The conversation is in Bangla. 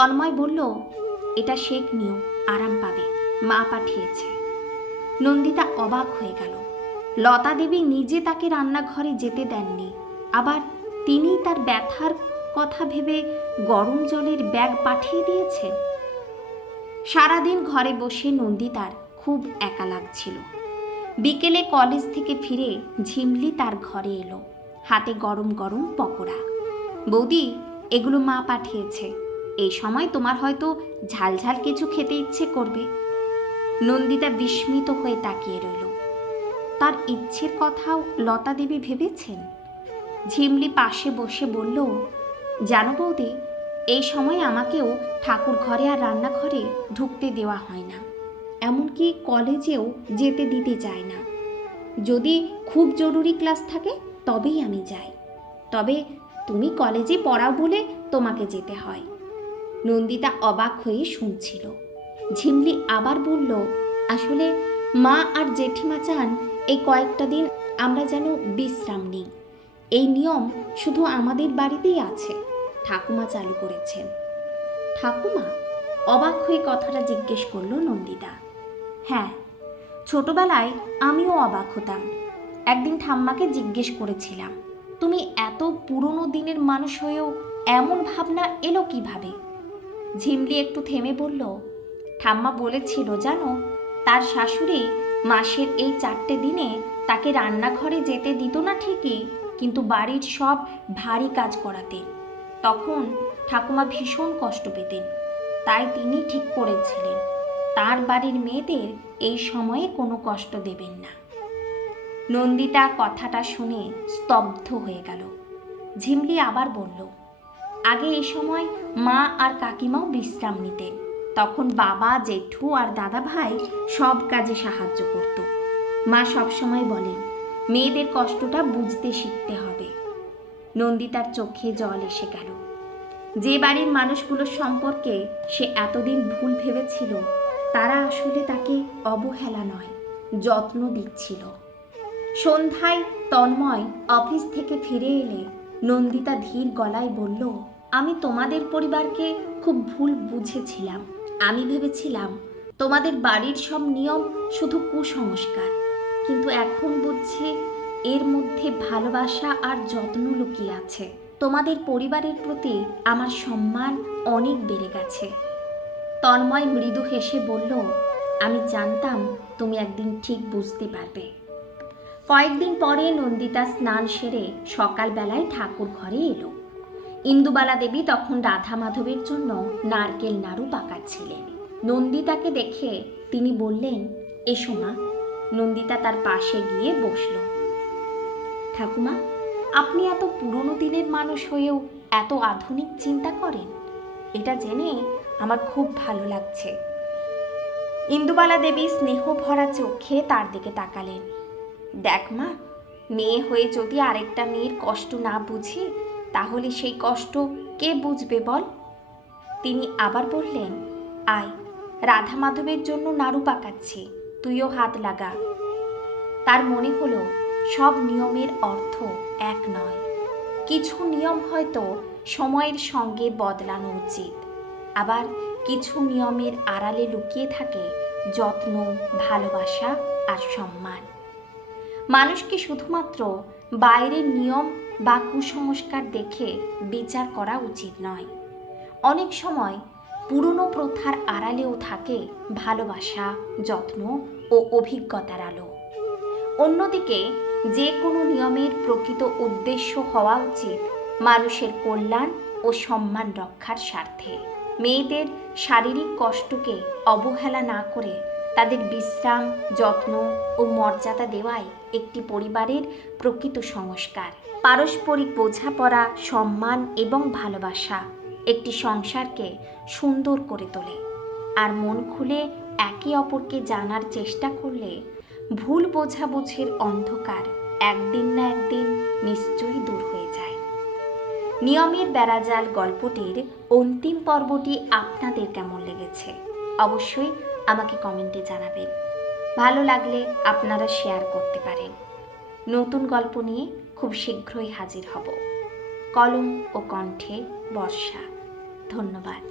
তন্ময় বলল, এটা শেখ নিও, আরাম পাবে, মা পাঠিয়েছে। নন্দিতা অবাক হয়ে গেল। লতা দেবী নিজে তাকে রান্নাঘরে যেতে দেননি, আবার তিনি তার ব্যথার কথা ভেবে গরম জলের ব্যাগ পাঠিয়ে দিয়েছেন। সারাদিন ঘরে বসে নন্দিতার খুব একা লাগছিল। বিকেলে কলেজ থেকে ফিরে ঝিমলি তার ঘরে এলো, হাতে গরম গরম পকোড়া। বৌদি, এগুলো মা পাঠিয়েছে, এই সময় তোমার হয়তো ঝালঝাল কিছু খেতে ইচ্ছে করবে। নন্দিতা বিস্মিত হয়ে তাকিয়ে রইল। তার ইচ্ছের কথাও লতা দেবী ভেবেছেন? ঝিমলি পাশে বসে বলল, জানো বৌদি, এই সময় আমাকেও ঠাকুর ঘরে আর রান্নাঘরে ঢুকতে দেওয়া হয় না, এমনকি কলেজেও যেতে দিতে চায় না। যদি খুব জরুরি ক্লাস থাকে তবেই আমি যাই, তবে তুমি কলেজে পড়াও বলে তোমাকে যেতে হয়। নন্দিতা অবাক হয়ে শুনছিল। ঝিমলি আবার বলল, আসলে মা আর জেঠিমা চান এই কয়েকটা দিন আমরা যেন বিশ্রাম নিই। এই নিয়ম শুধু আমাদের বাড়িতেই আছে, ঠাকুমা চালু করেছেন। ঠাকুমা? অবাক হয়ে কথাটা জিজ্ঞেস করল নন্দিতা। হ্যাঁ, ছোটবেলায় আমিও অবাক হতাম। একদিন ঠাম্মাকে জিজ্ঞেস করেছিলাম, তুমি এত পুরনো দিনের মানুষ হয়েও এমন ভাবনা এলো কিভাবে? ঝিমলি একটু থেমে বলল, ঠাম্মা বলেছিল জানো, তার শাশুড়ি মাসের এই 4টে দিনে তাকে রান্নাঘরে যেতে দিত না ঠিকই, কিন্তু বাড়ির সব ভারী কাজ করাতেন। তখন ঠাকুমা ভীষণ কষ্ট পেতেন, তাই তিনি ঠিক করেছিলেন তার বাড়ির মেয়েদের এই সময়ে কোনো কষ্ট দেবেন না। নন্দিতা কথাটা শুনে স্তব্ধ হয়ে গেল। ঝিমলি আবার বলল, আগে এই সময় মা আর কাকিমাও বিশ্রাম নিতেন, তখন বাবা, জেঠু আর দাদা ভাই সব কাজে সাহায্য করত। মা সবসময় বলেন, মেয়েদের কষ্টটা বুঝতে শিখতে হবে। নন্দিতার চোখে জল এসে গেল। যে বাড়ির মানুষগুলোর সম্পর্কে সে এতদিন ভুল ভেবেছিল, তারা আসলে তাকে অবহেলা নয়, যত্ন দিচ্ছিল। সন্ধ্যায় তন্ময় অফিস থেকে ফিরে এলে নন্দিতা ধীর গলায় বলল, আমি তোমাদের পরিবারকে খুব ভুল বুঝেছিলাম। আমি ভেবেছিলাম তোমাদের বাড়ির সব নিয়ম শুধু কুসংস্কার, কিন্তু এখন বুঝছি এর মধ্যে ভালোবাসা আর যত্ন লুকিয়ে আছে। তোমাদের পরিবারের প্রতি আমার সম্মান অনেক বেড়ে গেছে। তন্ময় মৃদু হেসে বলল, আমি জানতাম তুমি একদিন ঠিক বুঝতে পারবে। কয়েকদিন পরে নন্দিতা স্নান সেরে সকালবেলায় ঠাকুর ঘরে এলো। ইন্দুবালা দেবী তখন রাধা মাধবের জন্য নারকেল নাড়ু পাকাচ্ছিলেন। নন্দিতাকে দেখে তিনি বললেন, এসো মা। নন্দিতা তার পাশে গিয়ে বসল। ঠাকুমা, আপনি এত পুরনো দিনের মানুষ হয়েও এত আধুনিক চিন্তা করেন, এটা জেনে আমার খুব ভালো লাগছে। ইন্দুবালা দেবী স্নেহ ভরা চোখে তার দিকে তাকালেন। দেখ মা, মেয়ে হয়ে যদি আরেকটা মেয়ের কষ্ট না বুঝি, তাহলে সেই কষ্ট কে বুঝবে বল? তিনি আবার বললেন, আয়, রাধা মাধবের জন্য নাড়ু পাকাচ্ছি, তুইও হাত লাগা। তার মনে হলো সব নিয়মের অর্থ এক নয়। কিছু নিয়ম হয়তো সময়ের সঙ্গে বদলানো উচিত, আবার কিছু নিয়মের আড়ালে লুকিয়ে থাকে যত্ন, ভালোবাসা আর সম্মান। মানুষকে শুধুমাত্র বাইরের নিয়ম বা কুসংস্কার দেখে বিচার করা উচিত নয়। অনেক সময় পুরনো প্রথার আড়ালেও থাকে ভালোবাসা, যত্ন ও অভিজ্ঞতার আলো। অন্যদিকে যে কোনো নিয়মের প্রকৃত উদ্দেশ্য হওয়া উচিত মানুষের কল্যাণ ও সম্মান রক্ষার স্বার্থে। মেয়েদের শারীরিক কষ্টকে অবহেলা না করে তাদের বিশ্রাম, যত্ন ও মর্যাদা দেওয়াই একটি পরিবারের প্রকৃত সংস্কার। পারস্পরিক বোঝাপড়া, সম্মান এবং ভালোবাসা একটি সংসারকে সুন্দর করে তোলে। আর মন খুলে একে অপরকে জানার চেষ্টা করলে ভুল বোঝাবুঝির অন্ধকার একদিন না একদিন নিশ্চয়ই দূর হয়ে যায়। নিয়মের বেড়াজাল গল্পটির অন্তিম পর্বটি আপনাদের কেমন লেগেছে অবশ্যই আমাকে কমেন্টে জানাবেন। ভালো লাগলে আপনারা শেয়ার করতে পারেন। নতুন গল্প নিয়ে খুব শীঘ্রই হাজির হব। কলম ও কণ্ঠে বর্ষা। ধন্যবাদ।